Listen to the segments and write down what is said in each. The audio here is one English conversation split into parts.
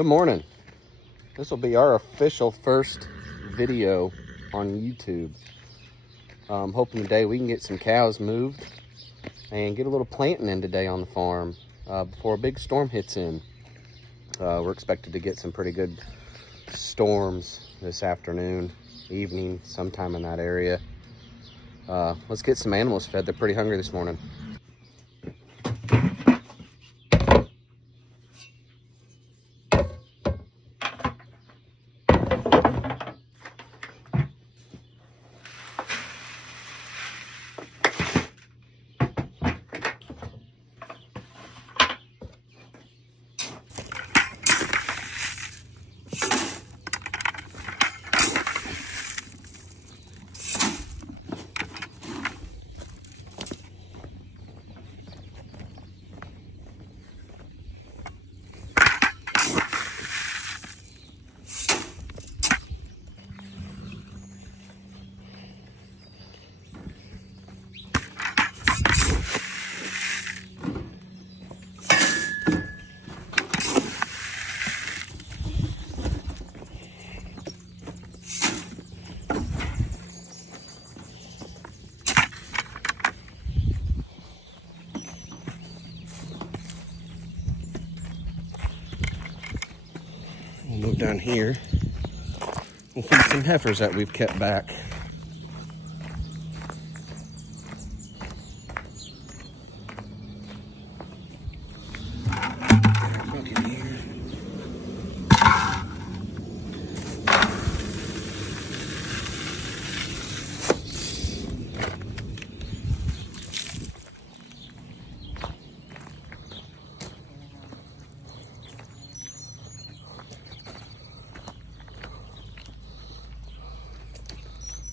Good morning. This will be our official first video on YouTube. I'm hoping today we can get some cows moved and get a little planting in today on the farm before a big storm hits in. We're expected to get some pretty good storms this afternoon, evening, sometime in that area. Let's get some animals fed. They're pretty hungry this morning. We'll move down here. We'll feed some heifers that we've kept back. Bucket here.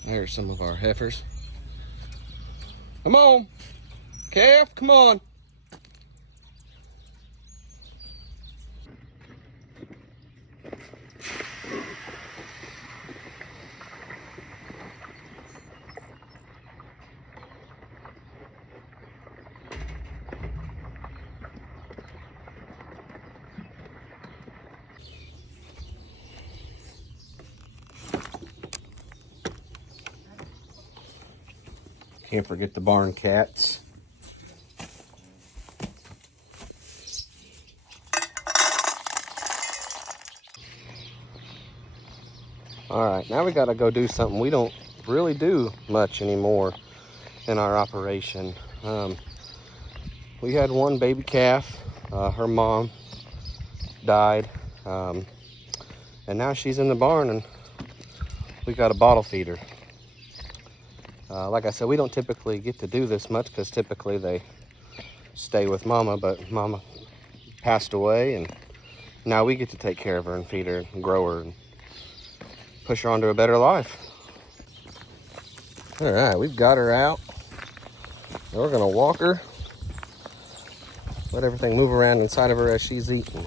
There's some of our heifers. Come on, calf, come on. Can't forget the barn cats. All right, now we gotta go do something we don't really do much anymore in our operation. We had one baby calf. Her mom died, and now she's in the barn and we got a bottle feeder. Like I said, we don't typically get to do this much because typically they stay with Mama, but Mama passed away and now we get to take care of her and feed her and grow her and push her onto a better life. All right, we've got her out. We're gonna walk her, let everything move around inside of her as she's eating,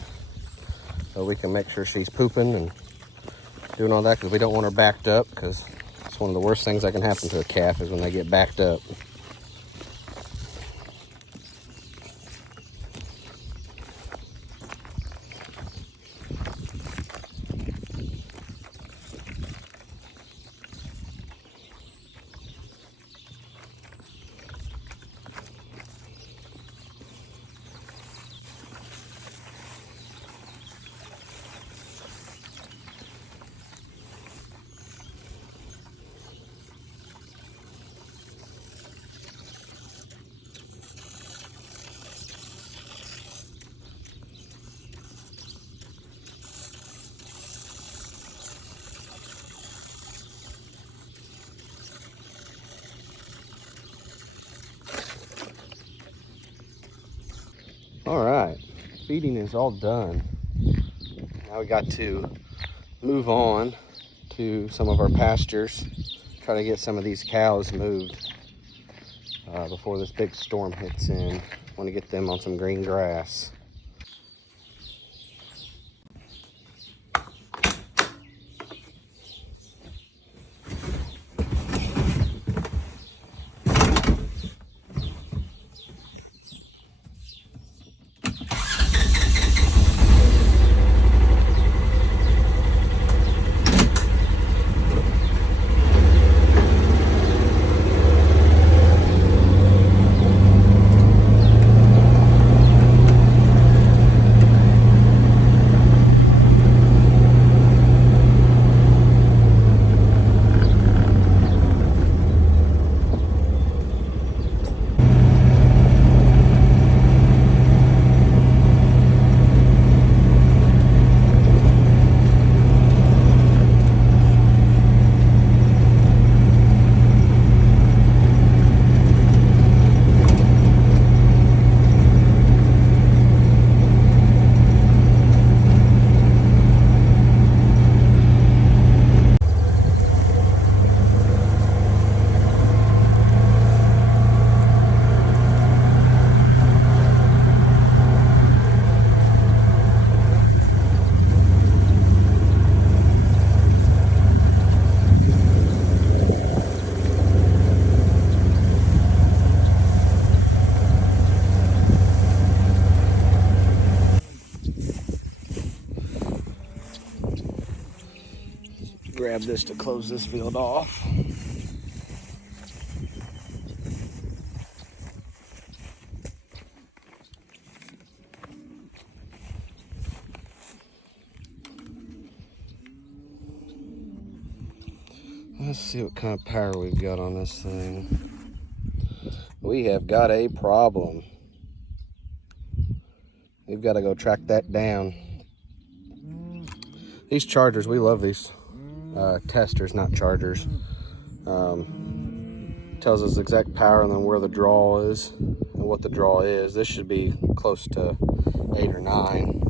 so we can make sure she's pooping and doing all that, because we don't want her backed up, because one of the worst things that can happen to a calf is when they get backed up. All right, feeding is all done. Now we got to move on to some of our pastures, try to get some of these cows moved before this big storm hits in. Want to get them on some green grass. grab this to close this field off. Let's see what kind of power we've got on this thing. We have got a problem. We've got to go track that down. These chargers, we love these. Testers, not chargers. Tells us exact power and then where the draw is and what the draw is. This should be close to 8 or 9.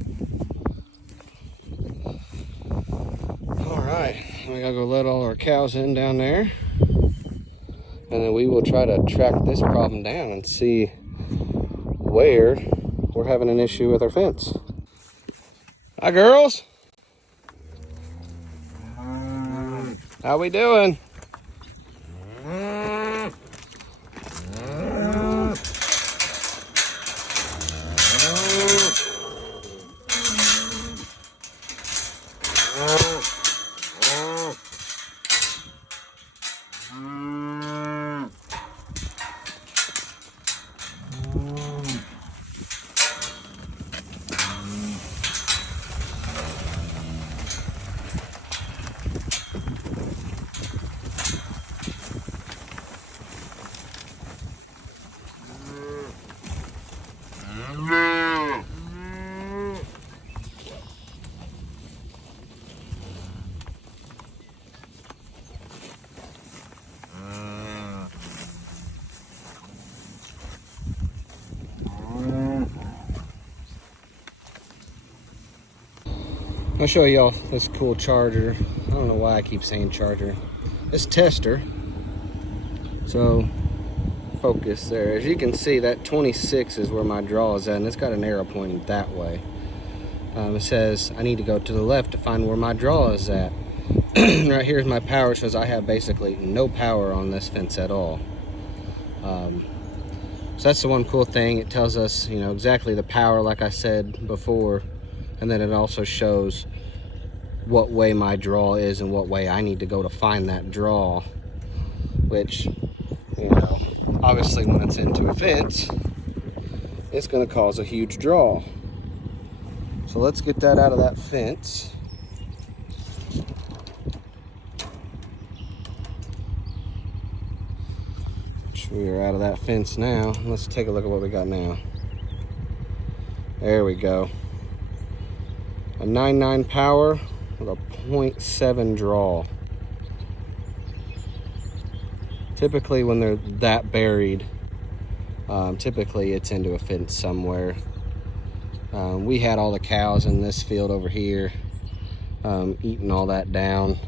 Alright, we gotta go let all our cows in down there. And then we will try to track this problem down and see where we're having an issue with our fence. Hi girls. How we doing? I'll show y'all this cool charger. I don't know why I keep saying charger. This tester. So focus there. As you can see, that 26 is where my draw is at, and it's got an arrow pointing that way. It says I need to go to the left to find where my draw is at. Right here's my power. Says I have basically no power on this fence at all. So that's the one cool thing. It tells us, you know, exactly the power, like I said before. And then it also shows what way my draw is and what way I need to go to find that draw, which, you know, obviously when it's into a fence, it's going to cause a huge draw. So let's get that out of that fence. Which we are out of that fence now. Let's take a look at what we got now. There we go. A 9.9 power with a 0.7 draw. Typically when they're that buried, typically it's into a fence somewhere. We had all the cows in this field over here, eating all that down.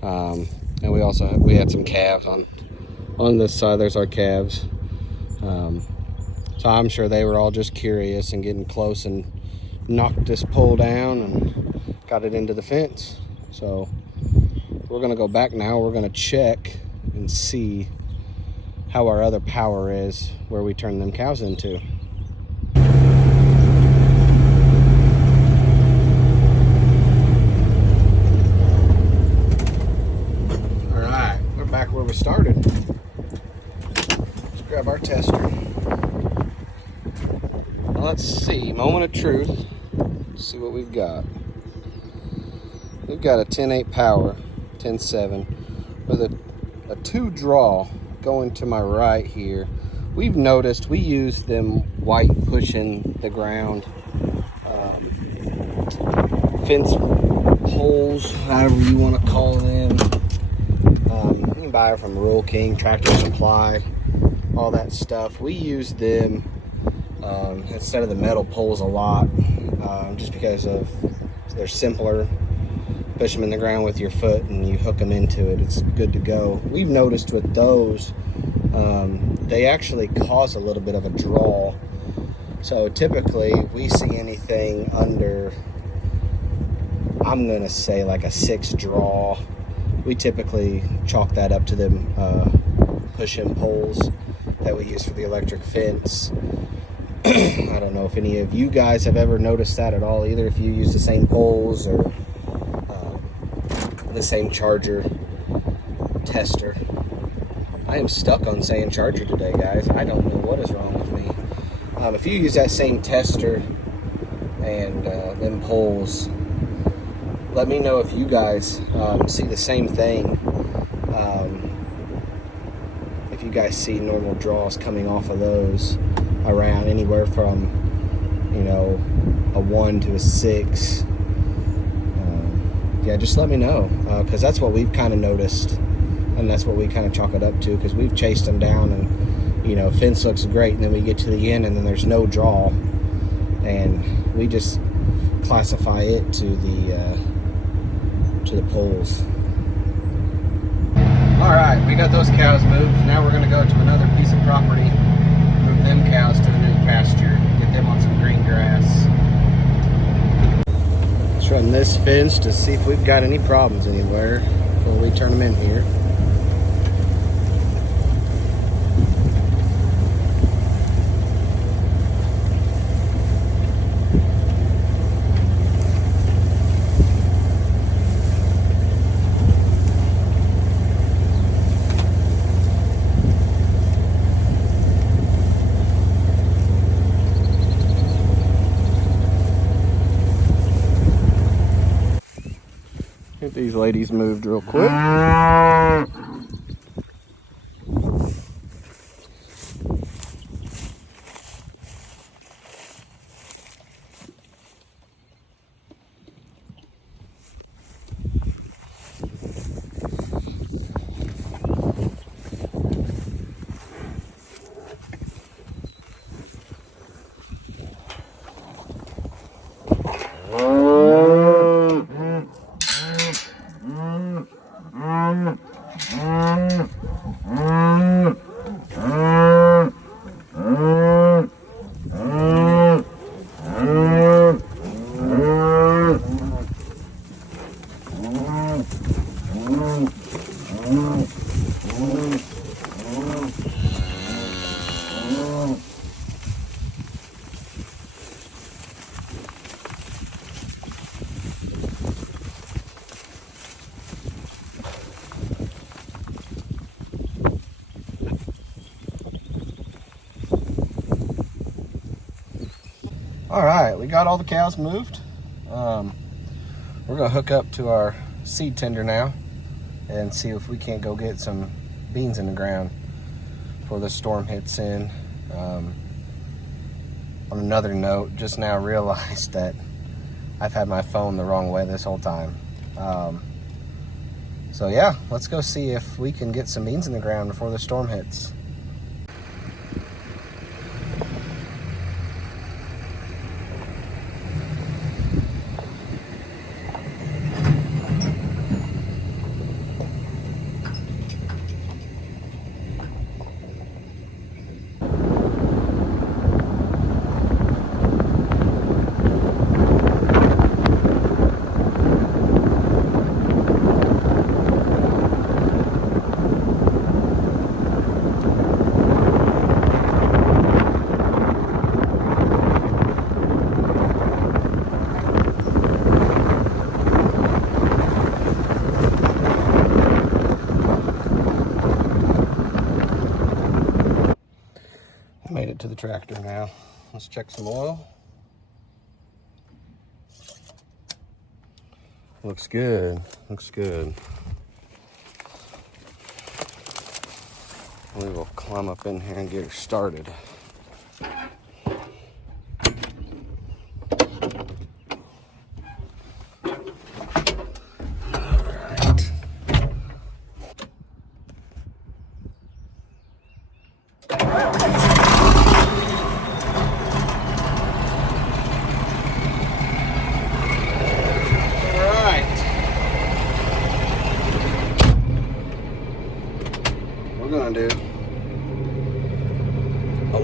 And we had some calves on this side. There's our calves. So I'm sure they were all just curious and getting close and knocked this pole down and got it into the fence. So we're gonna go back now. We're gonna check and see how our other power is where we turn them cows into. All right, we're back where we started. Let's grab our tester. Let's see, moment of truth. Let's see what we've got. We've got a 10.8 power, 10.7, with a 2 draw going to my right here. We've noticed we use them white pushing the ground fence poles, however you want to call them. You can buy it from Rural King, Tractor Supply, all that stuff. We use them instead of the metal poles a lot, just because they're simpler. Push them in the ground with your foot and you hook them into it. It's good to go. We've noticed with those, they actually cause a little bit of a draw. So typically we see anything under, I'm gonna say like a 6 draw. We typically chalk that up to them push-in poles that we use for the electric fence. I don't know if any of you guys have ever noticed that at all, either if you use the same poles or the same charger tester. I am stuck on saying charger today, guys. I don't know what is wrong with me. If you use that same tester and them poles, let me know if you guys see the same thing. If you guys see normal draws coming off of those around anywhere from, you know, a 1 to a 6. Yeah, just let me know, because that's what we've kind of noticed, and that's what we kind of chalk it up to, because we've chased them down, and, you know, fence looks great, and then we get to the end and then there's no draw, and we just classify it to the poles. All right, we got those cows moved. Now we're gonna go to another piece of property, move them cows to the new pasture, get them on some green grass. Let's run this fence to see if we've got any problems anywhere before we turn them in here. Get these ladies moved real quick. All right, we got all the cows moved. We're gonna hook up to our seed tender now and see if we can't go get some beans in the ground before the storm hits in. On another note, just now realized that I've had my phone the wrong way this whole time. So yeah, let's go see if we can get some beans in the ground before the storm hits. Made it to the tractor now. Let's check some oil. Looks good, looks good. We will climb up in here and get her started. We're gonna do a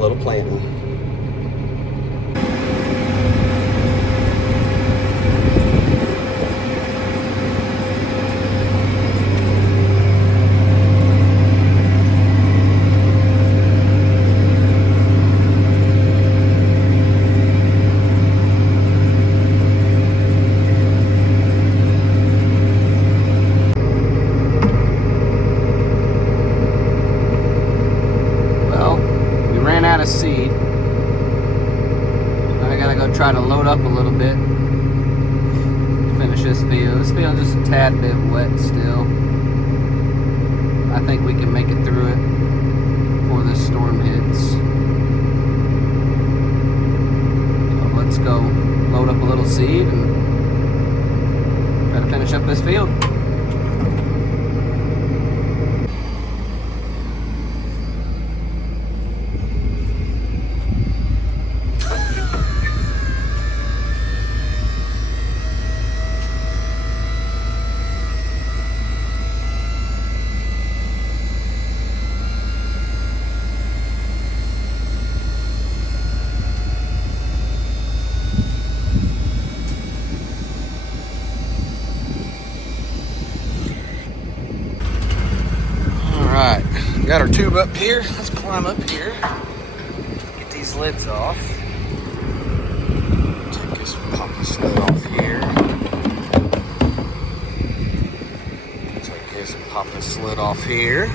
finish this field. This field's just a tad bit wet still. I think we can make it through it before this storm hits. So let's go load up a little seed and try to finish up this field. Alright, got our tube up here. Let's climb up here. Get these lids off. Take this poppy lid off here. Take this poppy lid off here.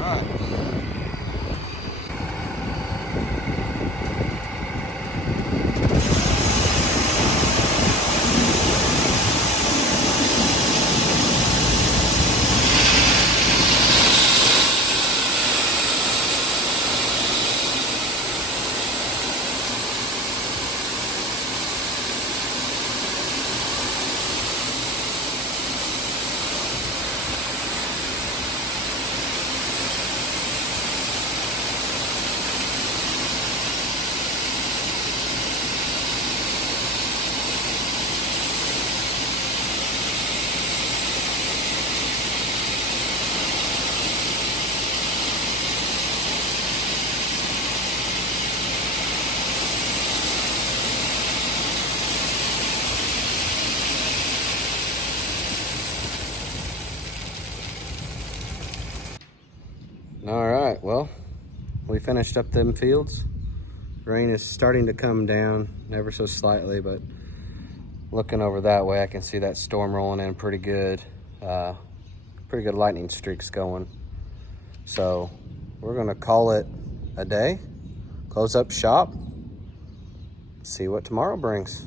Alright. All right, well, we finished up them fields. Rain is starting to come down ever so slightly, but looking over that way, I can see that storm rolling in pretty good. Pretty good lightning streaks going. So we're gonna call it a day, close up shop, see what tomorrow brings.